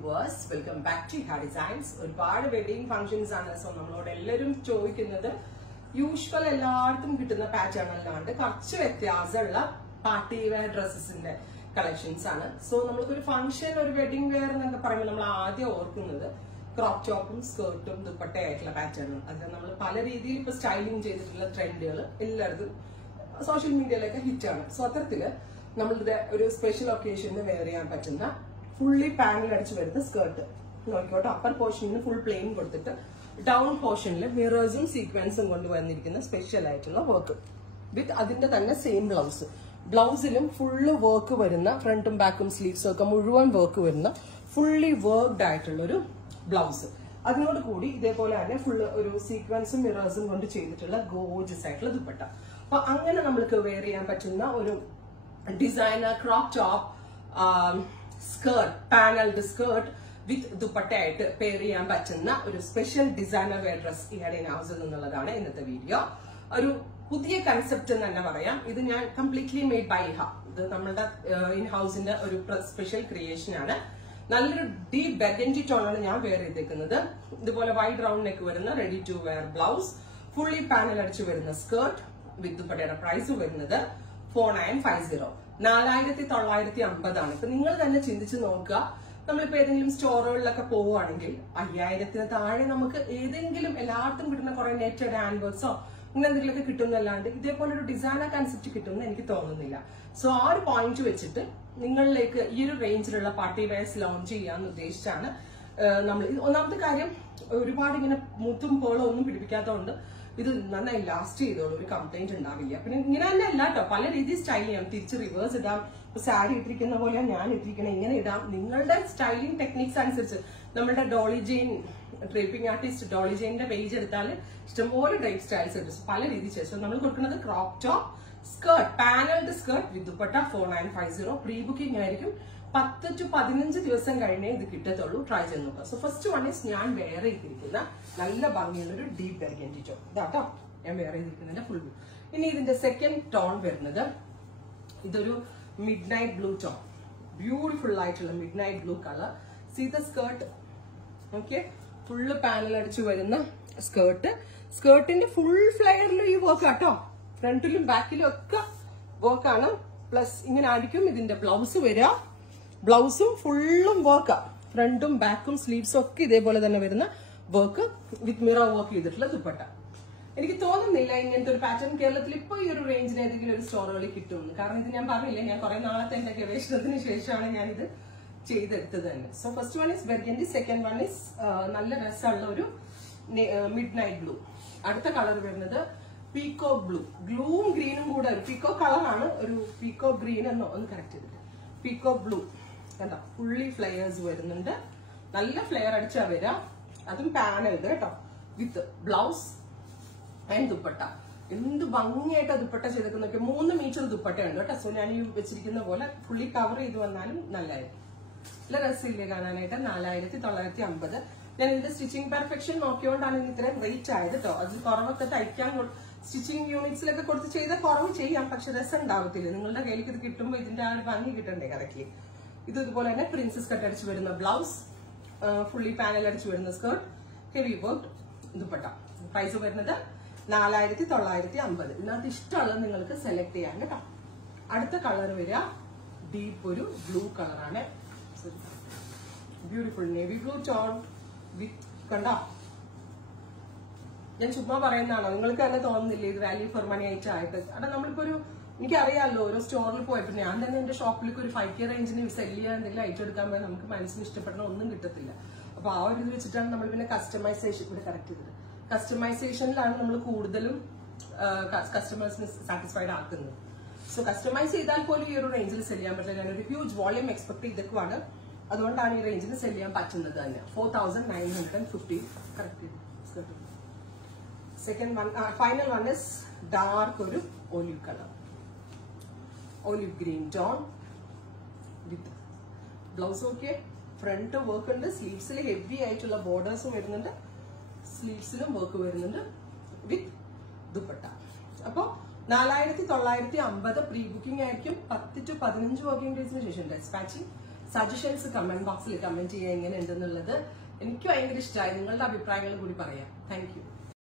viewers, welcome back to Iha Designs. ഒരുപാട് wedding functions ആണ്. So നമ്മളോട് എല്ലാവരും ചോദിക്കുന്നത് യൂഷ്വൽ എല്ലാവർക്കും കിട്ടുന്ന പാറ്റേൺ അല്ലാണ്ട് കുറച്ച് വ്യത്യാസമുള്ള പാർട്ടി വെയർ ഡ്രസ്സസിന്റെ കളക്ഷൻസ് ആണ്. സോ നമ്മൾക്കൊരു ഫംഗ്ഷൻ, ഒരു വെഡിങ് വെയർ എന്നൊക്കെ പറയുമ്പോൾ നമ്മൾ ആദ്യം ഓർക്കുന്നത് ക്രോപ്പ് ടോപ്പും സ്കേർട്ടും ദുപ്പട്ടയായിട്ടുള്ള പാറ്റേണും. അതിൽ നമ്മൾ പല രീതിയിൽ ഇപ്പൊ സ്റ്റൈലിംഗ് ചെയ്തിട്ടുള്ള ട്രെൻഡുകൾ എല്ലായിടത്തും സോഷ്യൽ മീഡിയയിലൊക്കെ ഹിറ്റാണ്. സോ അത്തരത്തില് നമ്മളുടെ ഒരു സ്പെഷ്യൽ ഒക്കേഷന് വെയർ ചെയ്യാൻ പറ്റുന്ന ഫുള്ളി പാനൽ അടിച്ച് വരുന്ന സ്കേർട്ട് നോക്കിക്കോട്ടെ. അപ്പർ പോർഷനിൽ ഫുൾ പ്ലെയിൻ കൊടുത്തിട്ട് ഡൗൺ പോർഷനിൽ മിറേഴ്സും സീക്വൻസും കൊണ്ടുവന്നിരിക്കുന്ന സ്പെഷ്യൽ ആയിട്ടുള്ള വർക്ക് വിത്ത് അതിന്റെ തന്നെ സെയിം ബ്ലൗസ്. ബ്ലൗസിലും ഫുള്ള് വർക്ക് വരുന്ന, ഫ്രണ്ടും ബാക്കും സ്ലീവ്സും ഒക്കെ മുഴുവൻ വർക്ക് വരുന്ന ഫുള്ളി വർക്ക്ഡ് ആയിട്ടുള്ള ഒരു ബ്ലൗസ്. അതിനോട് കൂടി ഇതേപോലെ തന്നെ ഫുള്ള് ഒരു സീക്വൻസും മിറേഴ്സും കൊണ്ട് ചെയ്തിട്ടുള്ള ഗോർജിയസ് ആയിട്ടുള്ള ദുപ്പട്ട. അപ്പൊ അങ്ങനെ നമ്മൾക്ക് വെയർ ചെയ്യാൻ പറ്റുന്ന ഒരു designer crop top skirt, panelled skirt with ദുപ്പട്ടയായിട്ട് പെയർ ചെയ്യാൻ പറ്റുന്ന ഒരു സ്പെഷ്യൽ ഡിസൈനർ വെയർ ഡ്രസ് ഇഹ ഹൗസിൽ നിന്നുള്ളതാണ് ഇന്നത്തെ വീഡിയോ. ഒരു പുതിയ കൺസെപ്റ്റ് എന്ന് തന്നെ പറയാം. ഇത് ഞാൻ കംപ്ലീറ്റ്ലി മെയ്ഡ് ബൈ ഇഹ. ഇത് നമ്മളുടെ ഇൻ ഹൗസിന്റെ ഒരു സ്പെഷ്യൽ ക്രിയേഷൻ ആണ്. നല്ലൊരു ഡീപ് ബർഗൻഡി ടോണാണ് ഞാൻ വെയർ ചെയ്തേക്കുന്നത്. ഇതുപോലെ വൈഡ് റൗണ്ട് നെക്ക് വരുന്ന ready to wear blouse, fully panel അടിച്ച് വരുന്ന സ്കേർട്ട് വിത്ത് ദുപ്പട്ടയുടെ പ്രൈസ് വരുന്നത് 4950, 4950 ആണ്. ഇപ്പൊ നിങ്ങൾ തന്നെ ചിന്തിച്ച് നോക്കുക, നമ്മളിപ്പോ ഏതെങ്കിലും സ്റ്റോറുകളിലൊക്കെ പോവുകയാണെങ്കിൽ 5000 താഴെ നമുക്ക് ഏതെങ്കിലും എല്ലായിടത്തും കിട്ടുന്ന കുറെ നെറ്റഡ് ഹാൻഡ്വർക്സോ അങ്ങനെ എന്തെങ്കിലുമൊക്കെ കിട്ടുന്നല്ലാണ്ട് ഇതേപോലെ ഒരു ഡിസൈനർ കൺസെപ്റ്റ് കിട്ടുമെന്ന് എനിക്ക് തോന്നുന്നില്ല. സോ ആ ഒരു പോയിന്റ് വെച്ചിട്ട് നിങ്ങളിലേക്ക് ഈ ഒരു റേഞ്ചിലുള്ള പാർട്ടി വെയർസ് ലോഞ്ച് ചെയ്യാന്ന് ഉദ്ദേശിച്ചാണ് നമ്മൾ. ഒന്നാമത്തെ കാര്യം, ഒരുപാട് ഇങ്ങനെ മുത്തും പേളോ ഒന്നും പിടിപ്പിക്കാത്തതുകൊണ്ട് ഇത് നന്നായി ലാസ്റ്റ് ചെയ്തോളൂ, ഒരു കംപ്ലൈന്റ് ഉണ്ടാവില്ല. പിന്നെ ഇങ്ങനെ തന്നെ അല്ല കേട്ടോ, പല രീതിയിൽ സ്റ്റൈൽ ചെയ്യാം. തിരിച്ച് റിവേഴ്സ് ഇടാം, ഇപ്പൊ സാരി ഇട്ടിരിക്കുന്ന പോലെ ഞാൻ ഇട്ടിരിക്കണം, ഇങ്ങനെ ഇടാം. നിങ്ങളുടെ സ്റ്റൈലിംഗ് ടെക്നിക്സ് അനുസരിച്ച് നമ്മുടെ ഡോളി ജെയിൻ, ഡ്രേപ്പിംഗ് ആർട്ടിസ്റ്റ് ഡോളി ജെയിന്റെ പേജ് എടുത്താൽ ഇഷ്ടംപോലെ ഡ്രേപ്പ് സ്റ്റൈൽസ് ഉണ്ട്. പല രീതിയിൽ ചെയ്യും. നമ്മൾ കൊടുക്കുന്നത് crop top skirt, panelled skirt with dupatta 4950. Pre booking ആയിരിക്കും. 10 to 15 ദിവസം കഴിഞ്ഞേ ഇത് കിട്ടത്തുള്ളൂ. ട്രൈ ചെയ്ത് നോക്കാം. സോ ഫസ്റ്റ് വൺ ഈസ് ഞാൻ വെയർ ചെയ്തിരിക്കുന്ന നല്ല ഭംഗിയുള്ള ഒരു ഡീപ് ബർഗൻഡി ടോൺ. ഇതാട്ടോ ഞാൻ വെയർ ചെയ്തിരിക്കുന്നതിന്റെ ഫുൾ വ്യൂ. ഇനി ഇതിന്റെ സെക്കൻഡ് ടോൺ വരുന്നത് ഇതൊരു midnight blue tone, beautiful ആയിട്ടുള്ള midnight blue colour. See the skirt, okay, full panel അടിച്ചു വരുന്ന സ്കേർട്ട്. സ്കേർട്ടിന്റെ ഫുൾ ഫ്ലെയറിലും ഈ വർക്ക് ആട്ടോ, ഫ്രണ്ടിലും ബാക്കിലും ഒക്കെ വർക്കാണ്. പ്ലസ് ഇങ്ങനെ ആയിരിക്കും ഇതിന്റെ ബ്ലൗസ് വരിക. ബ്ലൗസും ഫുള്ളും വർക്കാ, ഫ്രണ്ടും ബാക്കും സ്ലീവ്സും ഒക്കെ ഇതേപോലെ തന്നെ വരുന്ന വർക്ക് വിത്ത് മിറർ വർക്ക് ചെയ്തിട്ടുള്ള ദുപ്പട്ട. എനിക്ക് തോന്നുന്നില്ല ഇങ്ങനത്തെ ഒരു പാറ്റേൺ കേരളത്തിൽ ഇപ്പൊ ഈ ഒരു റേഞ്ചിന് ഏതെങ്കിലും ഒരു സ്റ്റോറുകളിൽ കിട്ടുമെന്ന്. കാരണം ഇത് ഞാൻ പറഞ്ഞില്ലേ, ഞാൻ കുറെ നാളത്തെ എന്റെ ഗവേഷണത്തിന് ശേഷമാണ് ഞാൻ ഇത് ചെയ്തെടുത്തത് തന്നെ. So first one is burgundy, second one is നല്ല രസമുള്ള ഒരു മിഡ് നൈറ്റ് ബ്ലൂ. അടുത്ത കളർ വരുന്നത് പീക്കോ ബ്ലൂ, ബ്ലൂവും ഗ്രീനും കൂടെ ഒരു പീക്കോ കളറാണ്, ഒരു പീക്കോ ഗ്രീൻ എന്നോ ഒന്ന് കറക്റ്റ് ചെയ്തിട്ട് പീക്കോ ബ്ലൂ കണ്ടോ. ഫുള്ളി ഫ്ലെയേഴ്സ് വരുന്നുണ്ട്, നല്ല ഫ്ലെയർ അടിച്ചാ വരാം. അതും പാനൽ കേട്ടോ, വിത്ത് ബ്ലൗസ് ആൻഡ് ദുപ്പട്ട. എന്ത് ഭംഗിയായിട്ട് ദുപ്പട്ട ചെയ്തേക്കുന്നൊക്കെ. 3 മീറ്റർ ദുപ്പട്ടയുണ്ട് കേട്ടോ. സോ ഞാൻ ഈ വെച്ചിരിക്കുന്ന പോലെ ഫുള്ളി കവർ ചെയ്ത് വന്നാലും നല്ലതായിരിക്കും. നല്ല രസമില്ലേ കാണാനായിട്ട്. 4950. ഞാൻ ഇതിന്റെ സ്റ്റിച്ചിങ് പെർഫെക്ഷൻ നോക്കിയോണ്ടാണ് ഇന്ന് ഇത്രയും റേറ്റ് ആയത് കേട്ടോ. അത് കുറവൊക്കെ തയ്ക്കാൻ സ്റ്റിച്ചിങ് യൂണിറ്റ്സിലൊക്കെ കൊടുത്ത് ചെയ്ത കുറവ് ചെയ്യാം, പക്ഷെ രസം ഉണ്ടാവത്തില്ല. നിങ്ങളുടെ കയ്യിലേക്ക് ഇത് കിട്ടുമ്പോൾ ഇതിന്റെ ആ ഒരു ഭംഗി കിട്ടണ്ടേ കറക്റ്റ്ലി. ഇത് ഇതുപോലെ തന്നെ പ്രിൻസസ് കട്ട് അടിച്ച് വരുന്ന ബ്ലൗസ്, ഫുള്ളി പാനൽ അടിച്ച് വരുന്ന skirt, heavy work dupatta. Price വരുന്നത് 4950. ഇതിനകത്ത് ഇഷ്ടമുള്ളത് നിങ്ങൾക്ക് സെലക്ട് ചെയ്യാം കേട്ടോ. അടുത്ത കളർ വരിക ഡീപ്പ് ഒരു ബ്ലൂ കളറാണ്. ബ്യൂട്ടിഫുൾ നേവി ബ്ലൂ ടോൺ വിത്ത് കണ്ടോ. ഞാൻ ചുമ്മാ പറയുന്നതാണോ, നിങ്ങൾക്ക് തന്നെ തോന്നുന്നില്ലേ ഇത് വാല്യൂ ഫോർ മണി ആയിട്ട്? അവിടെ നമ്മളിപ്പോ ഒരു, എനിക്കറിയാമല്ലോ, ഓരോ സ്റ്റോറിൽ പോയപ്പോൾ ഞാൻ തന്നെ എന്റെ ഷോപ്പിലേക്ക് ഒരു 5K റേഞ്ചിന് സെല് ചെയ്യാൻ എന്തെങ്കിലും ഐറ്റം എടുക്കാൻ പോയാൽ നമുക്ക് മനസ്സിന് ഇഷ്ടപ്പെടുന്ന ഒന്നും കിട്ടത്തില്ല. അപ്പൊ ആ ഒരു ഇത് വെച്ചിട്ടാണ് നമ്മൾ പിന്നെ കസ്റ്റമൈസേഷൻ ഇവിടെ കറക്റ്റ് ചെയ്തത്. കസ്റ്റമൈസേഷനിലാണ് നമ്മൾ കൂടുതലും കസ്റ്റമേഴ്സിന് സാറ്റിസ്ഫൈഡ് ആക്കുന്നത്. സോ കസ്റ്റമൈസ് ചെയ്താൽ പോലും ഈ ഒരു റേഞ്ചിൽ സെല് ചെയ്യാൻ പറ്റില്ല. ഞാനൊരു ഹ്യൂജ് വോളിയം എക്സ്പെക്ട് ചെയ്തേക്കുവാണ്. അതുകൊണ്ടാണ് ഈ റേഞ്ചിൽ സെല് ചെയ്യാൻ പറ്റുന്നത് തന്നെ. 4950 correct. Second one, final one is dark ഒരു olive colour, olive green tone with blouse. Okay, front work ഉണ്ട്, സ്ലീവ്സിൽ ഹെവി ആയിട്ടുള്ള ബോർഡേഴ്സും വരുന്നുണ്ട്, സ്ലീവ്സിലും വർക്ക് വരുന്നുണ്ട് വിത്ത് ദുപ്പട്ട. അപ്പൊ 4950 പ്രീ ബുക്കിംഗ് ആയിരിക്കും. 10 to 15 വർക്കിംഗ് ഡേയ്സിന് ശേഷം ഡെസ്പാച്ചിങ്. സജഷൻസ് കമന്റ് ബോക്സിൽ കമന്റ് ചെയ്യുക എങ്ങനെയുണ്ടെന്നുള്ളത്. എനിക്ക് ഭയങ്കര ഇഷ്ടമായി. നിങ്ങളുടെ അഭിപ്രായങ്ങൾ കൂടി പറയാം. Thank you.